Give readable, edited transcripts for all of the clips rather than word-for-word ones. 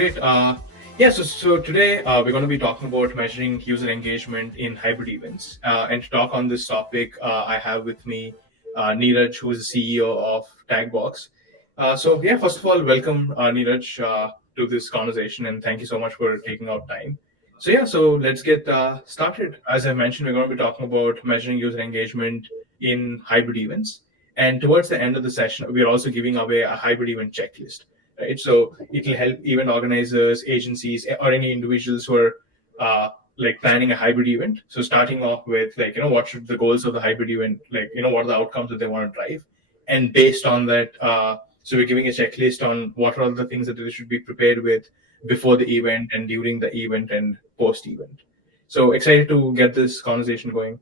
Great. So today we're going to be talking about measuring user engagement in hybrid events. And to talk on this topic, I have with me Neeraj, who is the CEO of Taggbox. First of all, welcome Neeraj to this conversation, and thank you so much for taking out time. So let's get started. As I mentioned, we're going to be talking about measuring user engagement in hybrid events. And towards the end of the session, we're also giving away a hybrid event checklist, right? So it will help event organizers, agencies, or any individuals who are planning a hybrid event. So starting off with what should the goals of the hybrid event, what are the outcomes that they want to drive, and based on that, so we're giving a checklist on what are the things that they should be prepared with before the event and during the event and post event. So excited to get this conversation going.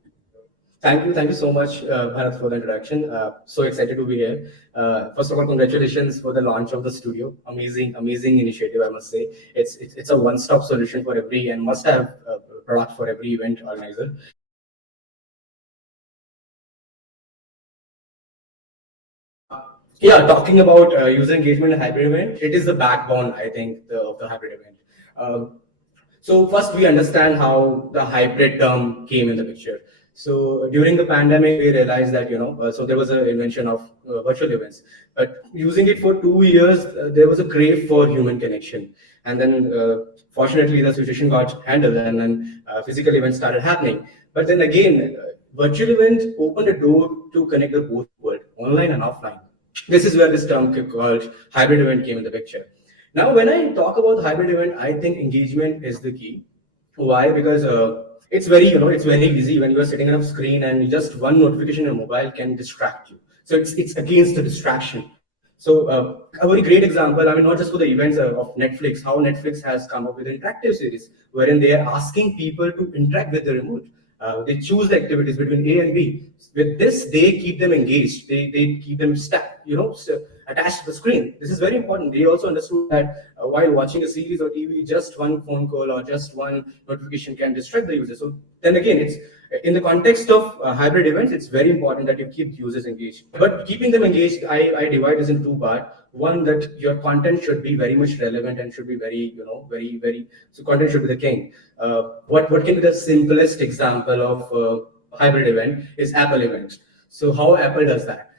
Thank you so much, Bharath, for the introduction. So excited to be here. First of all, congratulations for the launch of the studio. Amazing initiative, I must say. It's a one-stop solution for every and must-have product for every event organizer. Talking about user engagement and hybrid event, it is the backbone, I think, of the hybrid event. So first, we understand how the hybrid term came in the picture. So during the pandemic, we realized that, so there was an invention of virtual events, but using it for 2 years, there was a crave for human connection. And then fortunately, the situation got handled and then physical events started happening. But then again, virtual event opened a door to connect the both world, online and offline. This is where this term called hybrid event came in the picture. Now, when I talk about hybrid event, I think engagement is the key. Why? Because it's very easy when you are sitting on a screen and just one notification on your mobile can distract you. So it's against the distraction. So a very great example, not just for the events of Netflix, how Netflix has come up with an interactive series wherein they are asking people to interact with the remote. They choose the activities between A and B. With this, they keep them engaged. They keep them attached to the screen. This is very important. They also understood that while watching a series or TV, just one phone call or just one notification can distract the user. So then again, it's in the context of hybrid events, it's very important that you keep users engaged. But keeping them engaged, I divide this in two parts. One, that your content should be very much relevant and should be very so content should be the king. What can be the simplest example of hybrid event is Apple events. So how Apple does that?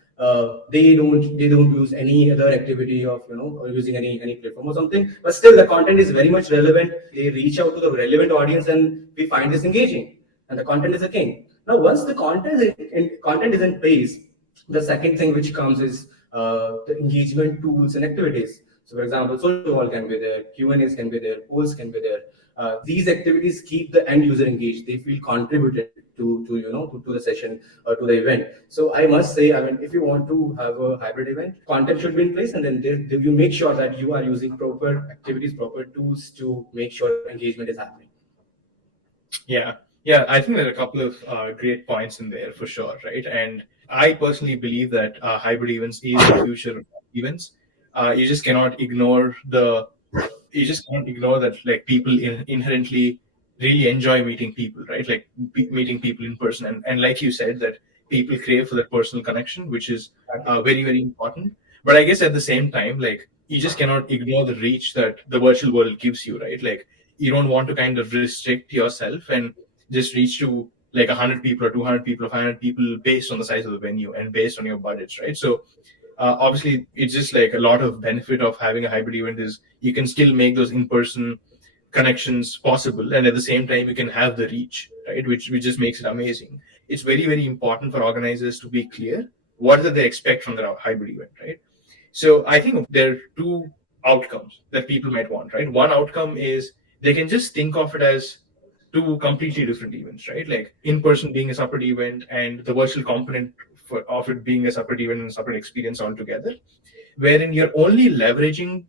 They don't use any other activity of or using any platform or something, but still the content is very much relevant. They reach out to the relevant audience and we find this engaging, and the content is the king. Now once the content is in place, the second thing which comes is the engagement tools and activities. So for example, social wall can be there, Q&As can be there, polls can be there. These activities keep the end user engaged. They feel contributed to the session or to the event. So I must say, if you want to have a hybrid event, content should be in place, and then you make sure that you are using proper activities, proper tools to make sure engagement is happening. Yeah, I think there are a couple of great points in there for sure, right? And I personally believe that hybrid events is the future of events. You just cannot ignore that people inherently really enjoy meeting people, right? Like meeting people in person, and like you said, that people crave for that personal connection, which is very, very important. But I guess at the same time, like, you just cannot ignore the reach that the virtual world gives you, right? Like, you don't want to kind of restrict yourself and just reach to like 100 people or 200 people or 500 people based on the size of the venue and based on your budgets, right? So obviously, it's just like a lot of benefit of having a hybrid event is you can still make those in-person connections possible, and at the same time you can have the reach, right, which just makes it amazing. It's very, very important for organizers to be clear what do they expect from their hybrid event, right? So I think there are two outcomes that people might want, right? One outcome is they can just think of it as two completely different events, right? Like in-person being a separate event and the virtual component of it being a separate event and separate experience altogether, wherein you're only leveraging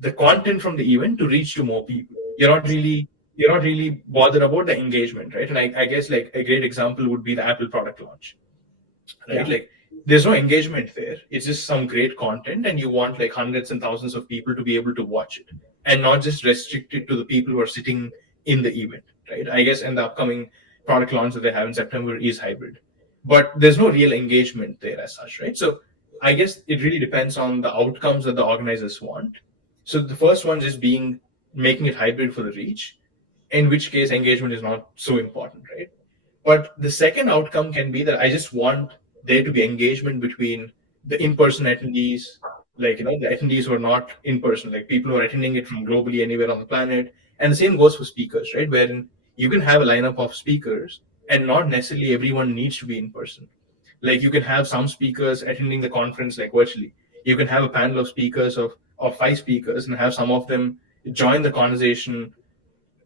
the content from the event to reach to more people. You're not really bothered about the engagement, right? And I guess like a great example would be the Apple product launch, right? Yeah. Like there's no engagement there. It's just some great content, and you want like hundreds and thousands of people to be able to watch it, and not just restrict it to the people who are sitting in the event, right? I guess in the upcoming product launch that they have in September is hybrid, but there's no real engagement there as such, right? So I guess it really depends on the outcomes that the organizers want. So the first one is being making it hybrid for the reach, in which case engagement is not so important, right? But the second outcome can be that I just want there to be engagement between the in-person attendees, like the attendees who are not in person, like people who are attending it from globally anywhere on the planet. And the same goes for speakers, right? Wherein you can have a lineup of speakers and not necessarily everyone needs to be in person. Like you can have some speakers attending the conference like virtually. You can have a panel of speakers of five speakers and have some of them join the conversation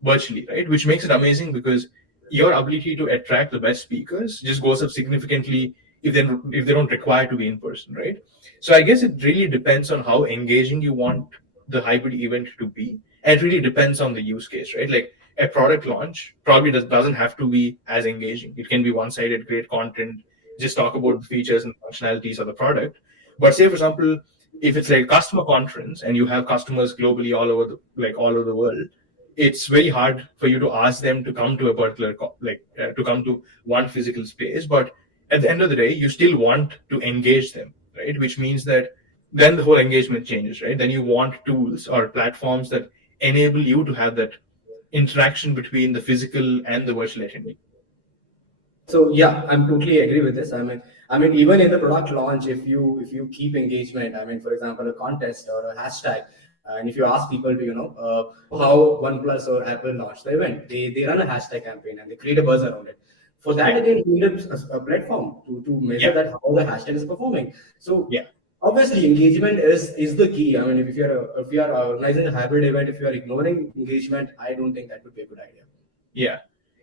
virtually, right? Which makes it amazing because your ability to attract the best speakers just goes up significantly if they don't require to be in person, right? So I guess it really depends on how engaging you want the hybrid event to be, and it really depends on the use case, right? Like a product launch probably doesn't have to be as engaging. It can be one-sided, great content, just talk about the features and functionalities of the product. But say, for example, if it's like a customer conference and you have customers globally all over the world, it's very hard for you to ask them to come to a particular to come to one physical space. But at the end of the day, you still want to engage them, right? Which means that then the whole engagement changes, right? Then you want tools or platforms that enable you to have that interaction between the physical and the virtual attendee. So yeah, I'm totally agree with this. I mean, even in the product launch, if you keep engagement, I mean, for example, a contest or a hashtag, and if you ask people to, how OnePlus or Apple launched the event, they run a hashtag campaign and they create a buzz around it. For that, Yeah, again, you need a platform to measure yeah, that how the hashtag is performing. So yeah. obviously, engagement is the key. I mean, if you are organizing a hybrid event, if you are ignoring engagement, I don't think that would be a good idea. Yeah.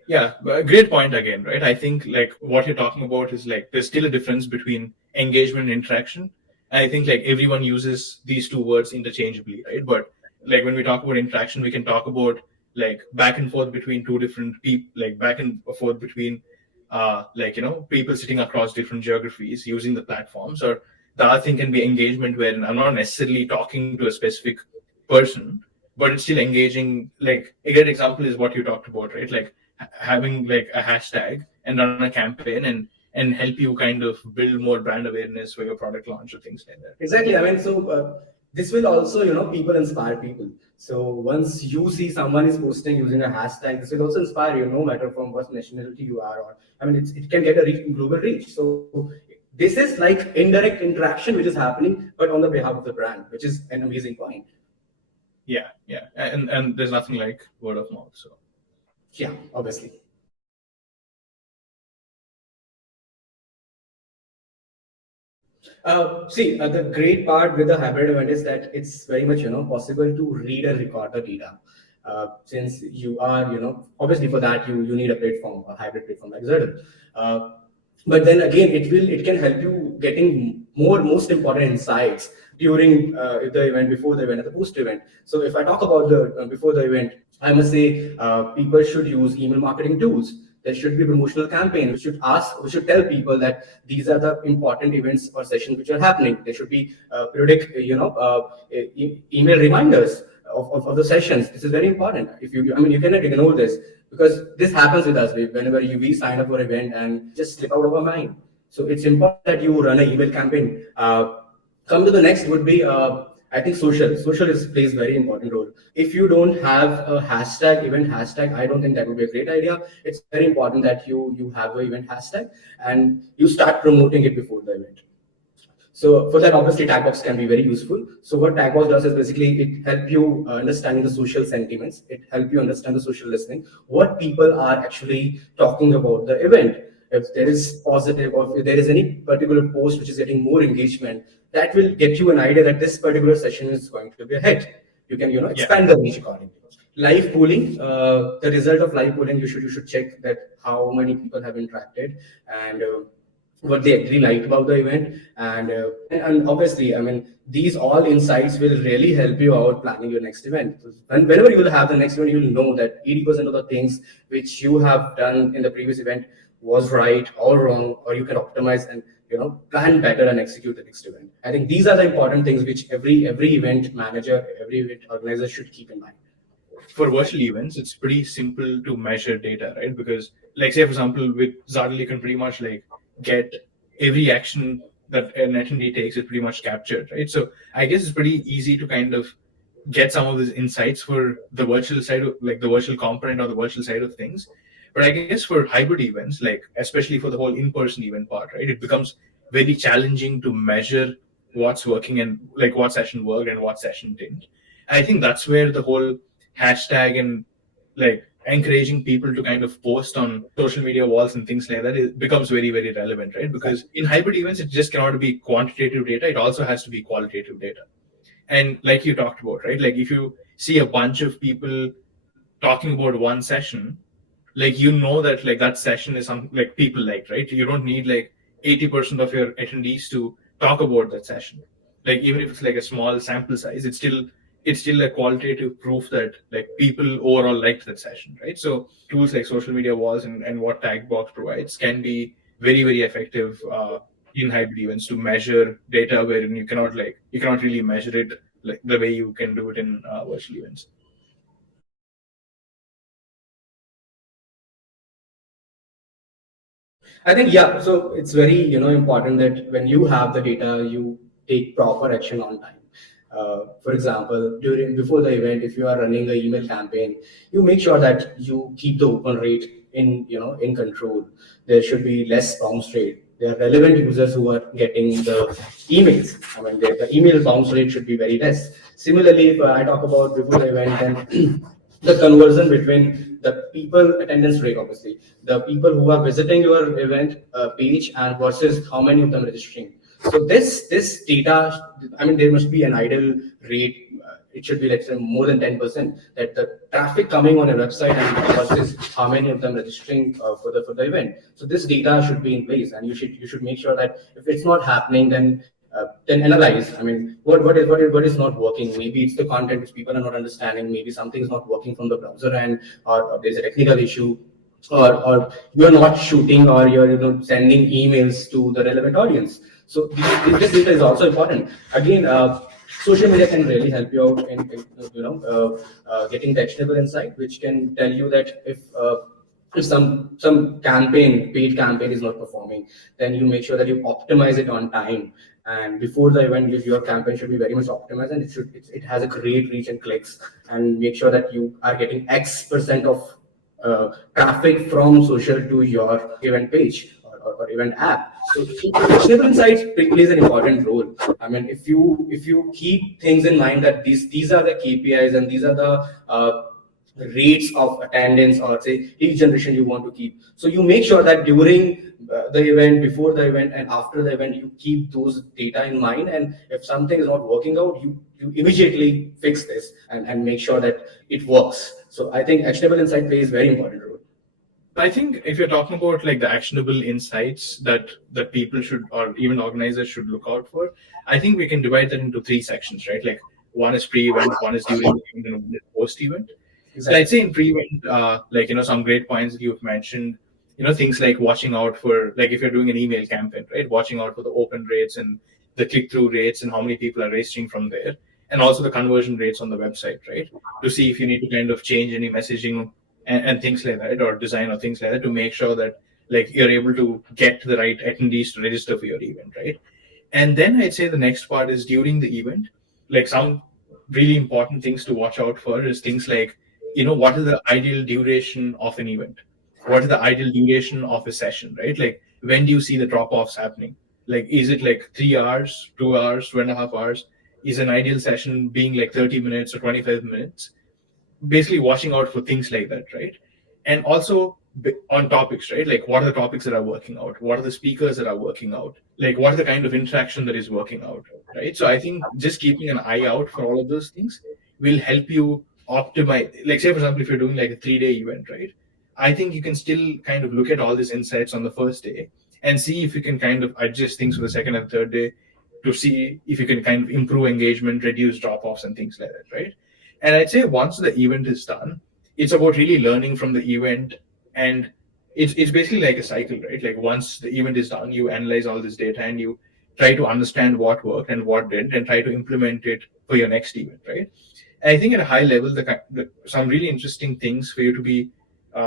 Yeah, but a great point again, right? I think like what you're talking about is like there's still a difference between engagement and interaction. And I think like everyone uses these two words interchangeably, right? But like when we talk about interaction, we can talk about like back and forth between two different people, like back and forth between people sitting across different geographies using the platforms. Or the other thing can be engagement where I'm not necessarily talking to a specific person, but it's still engaging. Like a great example is what you talked about, right? Like having like a hashtag and run a campaign and help you kind of build more brand awareness for your product launch or things like that. Exactly. I mean, so this will also, people inspire people. So once you see someone is posting using a hashtag, this will also inspire you, no matter from what nationality you are. Or I mean, it can get a global reach. So this is like indirect interaction which is happening, but on the behalf of the brand, which is an amazing point. Yeah, and there's nothing like word of mouth. So Yeah, obviously. See, the great part with the hybrid event is that it's very much, possible to read and record the data. Since you are, obviously for that you need a platform, a hybrid platform like Zuddl. Uh, but then again, it can help you getting most important insights during the event, before the event, and the post event. So if I talk about the before the event, I must say people should use email marketing tools. There should be a promotional campaign. We should tell people that these are the important events or sessions which are happening. There should be periodic, email reminders of the sessions. This is very important. If you, I mean, you cannot ignore this because this happens with us. Whenever we sign up for an event and just slip out of our mind. So it's important that you run an email campaign. Come to the next would be I think social plays very important role. If you don't have a hashtag, event hashtag, I don't think that would be a great idea. It's very important that you have an event hashtag and you start promoting it before the event. So for that, obviously, Taggbox can be very useful. So what Taggbox does is basically it help you understanding the social sentiments. It help you understand the social listening, what people are actually talking about the event. If there is positive or if there is any particular post which is getting more engagement, that will get you an idea that this particular session is going to be a hit. You can yeah, expand the reach accordingly. Live polling, the result of live polling, you should check that how many people have interacted and what they actually liked about the event, and obviously, I mean, these all insights will really help you out planning your next event. And whenever you will have the next event, you will know that 80% of the things which you have done in the previous event was right or wrong, or you can optimize and plan better and execute the next event. I think these are the important things which every event manager, every event organizer should keep in mind. for virtual events, it's pretty simple to measure data, right? Because, like, say, for example, with Zuddl, you can pretty much like get every action that an attendee takes is pretty much captured, right? So I guess it's pretty easy to kind of get some of these insights for the virtual side of, like, the virtual component or the virtual side of things. But I guess for hybrid events, like especially for the whole in-person event part, right, it becomes very challenging to measure what's working and like what session worked and what session didn't. I think that's where the whole hashtag and like encouraging people to kind of post on social media walls and things like that, it becomes very, very relevant, right? Because in hybrid events, it just cannot be quantitative data, it also has to be qualitative data. And like you talked about, right, like if you see a bunch of people talking about one session, like you know that like that session is some like people like, right, you don't need like 80% of your attendees to talk about that session. Like even if it's like a small sample size, it's still a qualitative proof that like people overall liked that session, right? So tools like social media walls and what Taggbox provides can be very, very effective in hybrid events to measure data wherein you cannot really measure it like the way you can do it in virtual events. I think, yeah. So it's very, important that when you have the data, you take proper action on time. For example, during before the event, if you are running an email campaign, you make sure that you keep the open rate in control. There should be less bounce rate. There are relevant users who are getting the emails. I mean, the email bounce rate should be very less. Similarly, if I talk about before the event, then the conversion between the people attendance rate, obviously the people who are visiting your event page and versus how many of them registering. So this data, I mean, there must be an ideal rate. It should be, let's say, more than 10%, that the traffic coming on a website and versus how many of them registering for the event. So this data should be in place, and you should make sure that if it's not happening, then analyze. I mean, what is not working? Maybe it's the content which people are not understanding. Maybe something is not working from the browser end, or there's a technical issue, or you're not shooting, or you're sending emails to the relevant audience. So this data is also important. Again, social media can really help you out in getting the actionable insight, which can tell you that if some paid campaign is not performing, then you make sure that you optimize it on time. And before the event, your campaign should be very much optimized, and it has a great reach and clicks, and make sure that you are getting X% of traffic from social to your event page, or event app. So actionable insights plays an important role. I mean, if you keep things in mind, that these are the KPIs, and these are the rates of attendance, or say lead generation you want to keep. So you make sure that during the event, before the event, and after the event, you keep those data in mind. And if something is not working out, you immediately fix this, and make sure that it works. So I think actionable insight plays very important role. I think if you're talking about like the actionable insights that people should, or even organizers should look out for, I think we can divide that into three sections, right? Like one is pre-event, one is during the event, and one is post-event. So I'd say in pre-event, like some great points that you've mentioned, things like watching out for, like if you're doing an email campaign, right? Watching out for the open rates and the click-through rates and how many people are registering from there, and also the conversion rates on the website, right? To see if you need to kind of change any messaging and things like that, or design or things like that, to make sure that like you're able to get the right attendees to register for your event, right? And then I'd say the next part is during the event, like some really important things to watch out for is things like, what is the ideal duration of an event? What is the ideal duration of a session, right? Like when do you see the drop offs happening? Like, is it like 3 hours, 2 hours, 2.5 hours? Is an ideal session being like 30 minutes or 25 minutes? Basically watching out for things like that, right? And also on topics, right? Like what are the topics that are working out? What are the speakers that are working out? Like what is the kind of interaction that is working out, right? So I think just keeping an eye out for all of those things will help you optimize. Like say for example, if you're doing like a 3-day event, right? I think you can still kind of look at all these insights on the first day and see if you can kind of adjust things for the second and third day to see if you can kind of improve engagement, reduce drop offs, and things like that, right? And I'd say once the event is done, it's about really learning from the event. And it's basically like a cycle, right? Like once the event is done, you analyze all this data and you try to understand what worked and what didn't, and try to implement it for your next event, right? And I think at a high level, some really interesting things for you to be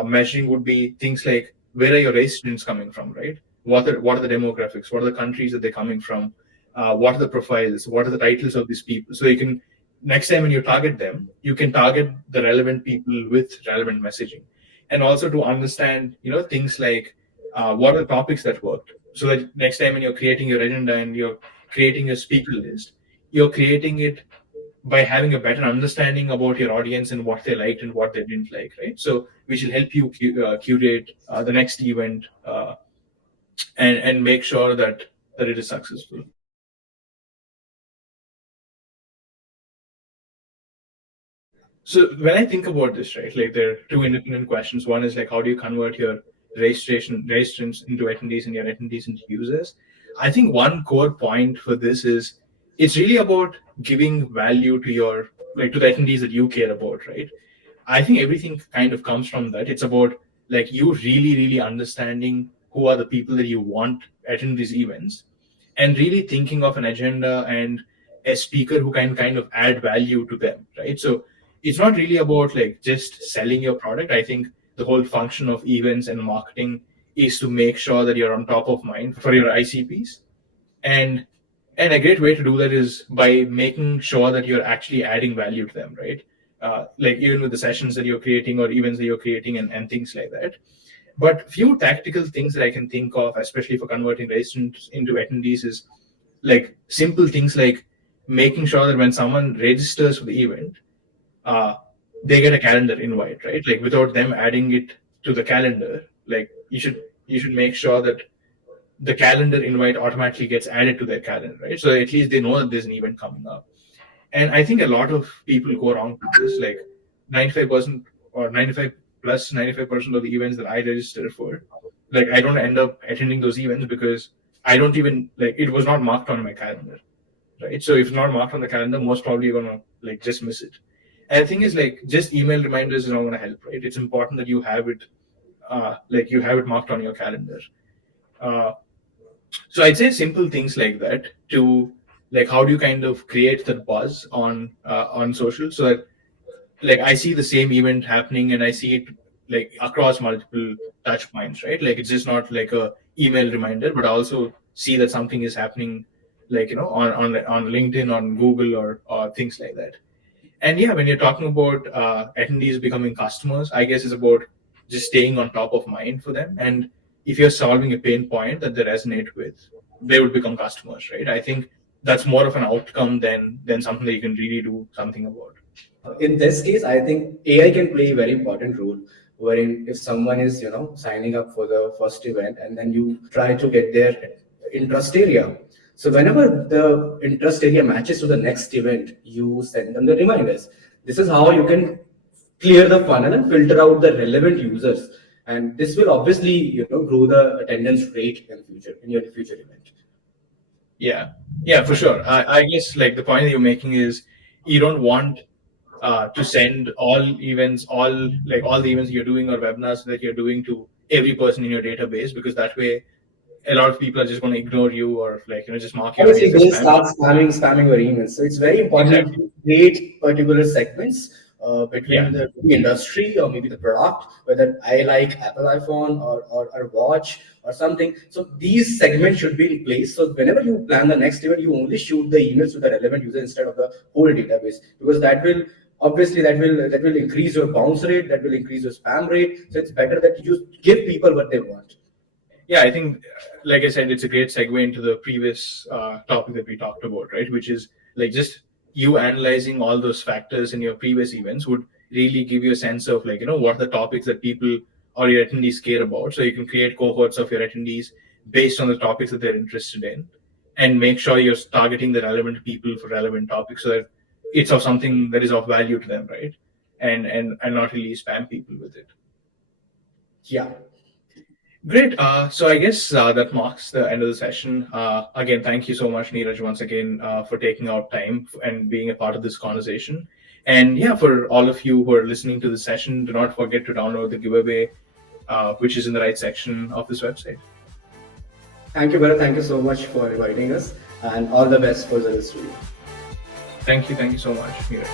measuring would be things like, where are your residents coming from, right? What are the demographics? What are the countries that they're coming from? What are the profiles? What are the titles of these people? So you can next time when you target them, you can target the relevant people with relevant messaging, and also to understand, things like what are the topics that worked, so that next time when you're creating your agenda and you're creating a speaker list, you're creating it by having a better understanding about your audience and what they liked and what they didn't like, right? So which will help you curate the next event, and make sure that it is successful. So when I think about this, right, like there are two independent questions. One is like, how do you convert your registrants into attendees and your attendees into users? I think one core point for this is it's really about giving value to your, like, to the attendees that you care about, right? I think everything kind of comes from that. It's about like you really, really understanding who are the people that you want attend these events, and really thinking of an agenda and a speaker who can kind of add value to them, right? So it's not really about like just selling your product. I think the whole function of events and marketing is to make sure that you're on top of mind for your ICPs. And and a great way to do that is by making sure that you're actually adding value to them, right? Like even with the sessions that you're creating or events that you're creating, and things like that. But few tactical things that I can think of, especially for converting registrants into attendees, is like simple things like making sure that when someone registers for the event, uh, they get a calendar invite, right? Like without them adding it to the calendar, like you should make sure that the calendar invite automatically gets added to their calendar, right? So at least they know that there's an event coming up. And I think a lot of people go wrong with this, like 95% or 95 plus 95% of the events that I register for, like I don't end up attending those events because I don't even like it was not marked on my calendar, right? So if it's not marked on the calendar, most probably you're gonna like just miss it. And the thing is, like, just email reminders is not gonna help, right? It's important that you have it, like you have it marked on your calendar. Uh, so I'd say simple things like that to like how do you kind of create that buzz on social, so that like I see the same event happening and I see it like across multiple touch points, right? Like it's just not like a email reminder, but I also see that something is happening, like on LinkedIn, on Google, or things like that. And yeah, when you're talking about attendees becoming customers, I guess it's about just staying on top of mind for them. And if you're solving a pain point that they resonate with, they would become customers, right? I think that's more of an outcome than something that you can really do something about. In this case, I think AI can play a very important role. Wherein if someone is signing up for the first event and then you try to get their interest area, so whenever the interest area matches to the next event, you send them the reminders. This is how you can clear the funnel and filter out the relevant users, and this will obviously grow the attendance rate in future in your future event. Yeah, for sure. I guess like the point that you're making is you don't want to send all the events you're doing or webinars that you're doing to every person in your database, because that way a lot of people are just going to ignore you, or like just mark your Obviously mails as they'll spam. start spamming your emails. So it's very important Exactly. to create particular segments between Yeah. the industry or maybe the product, whether I like Apple iPhone or watch or something. So these segments should be in place. So whenever you plan the next event, you only shoot the emails to the relevant user instead of the whole database, because that will obviously that will increase your bounce rate, that will increase your spam rate. So it's better that you just give people what they want. Yeah, I think, like I said, it's a great segue into the previous topic that we talked about, right? Which is like just you analyzing all those factors in your previous events would really give you a sense of like, what are the topics that people or your attendees care about. So you can create cohorts of your attendees based on the topics that they're interested in, and make sure you're targeting the relevant people for relevant topics, so that it's of something that is of value to them, right? And not really spam people with it. Yeah. Great. So I guess that marks the end of the session. Again, thank you so much, Neeraj, once again, for taking out time and being a part of this conversation. And yeah, for all of you who are listening to the session, do not forget to download the giveaway, which is in the right section of this website. Thank you, Bharath. Thank you so much for inviting us, and all the best for the studio. Thank you. Thank you so much, Neeraj.